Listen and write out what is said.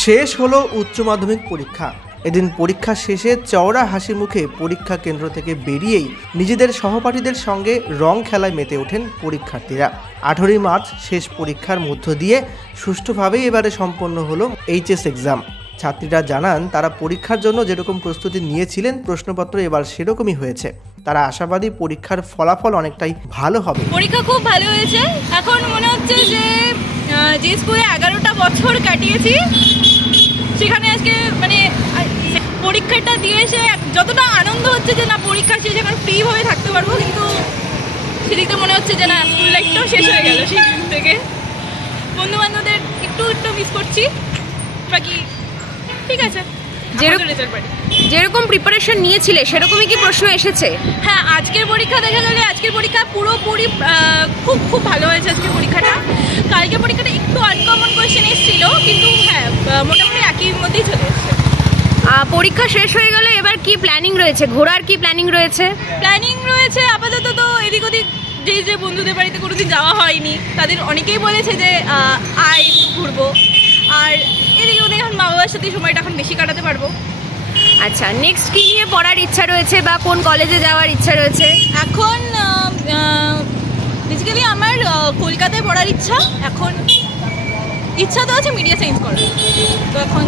শেষ হলো উচ্চ মাধ্যমিক পরীক্ষা। এদিন পরীক্ষা শেষে চওড়া হাসি মুখে পরীক্ষা কেন্দ্র থেকে বেরিয়েই নিজেদের সহপাঠীদের সঙ্গে রং খেলায় মেতে ওঠেন পরীক্ষার্থীরা। 18 মার্চ শেষ পরীক্ষার মধ্য দিয়ে সুষ্ঠুভাবেই এবারে সম্পন্ন হলো এইচএস এক্সাম। ছাত্রীরা জানান, তারা পরীক্ষার জন্য যেরকম প্রস্তুতি নিয়েছিলেন প্রশ্নপত্র এবার সেরকমই হয়েছে। তারা আশাবাদী পরীক্ষার ফলাফল অনেকটাই ভালো হবে। পরীক্ষা খুব ভালো হয়েছে। এখন মনে হচ্ছে যে স্কুলে 11টা বছর কাটিয়েছি, সেখানে আজকে মানে পরীক্ষাটা দিয়ে এসে যতটা আনন্দ হচ্ছে যে না পরীক্ষা শেষে এখন ফ্রিভাবে থাকতে পারবো, কিন্তু সেদিকে মনে হচ্ছে যে না স্কুল লাইফটাও শেষ হয়ে গেল। সেখান থেকে বন্ধু বান্ধবদের একটু মিস করছি, বাকি ঠিক আছে। যেরকম প্রিপারেশন নিয়েছিলে সেরকমই কি প্রশ্ন এসেছে? হ্যাঁ, আজকের পরীক্ষা দেখা গেলে আজকের পরীক্ষা পুরোপুরি খুব ভালো হয়েছে আজকের পরীক্ষাটা। কালকে পরীক্ষাটা একটু আনকমন কোয়েশ্চেন এসেছিল, কিন্তু হ্যাঁ মোটামুটি একই মধ্যেই চলে এসেছে। পরীক্ষা শেষ হয়ে গেলে এবার কি প্ল্যানিং রয়েছে? ঘোরার কি প্ল্যানিং রয়েছে? আপাতত তো এদিক ওদিক যে বন্ধুদের বাড়িতে কোনোদিন যাওয়া হয়নি, তাদের অনেকেই বলেছে যে আয় ঘুরবো, আর এদিকে ওদের এখন মা বাবার সাথে সময়টা এখন বেশি কাটাতে পারবো। আচ্ছা, নেক্সট কি নিয়ে পড়ার ইচ্ছা রয়েছে বা কোন কলেজে যাওয়ার ইচ্ছা রয়েছে? এখন বেসিক্যালি আমার কলকাতায় পড়ার ইচ্ছা। এখন ইচ্ছা তো আছে মিডিয়া সায়েন্স করার, তো এখন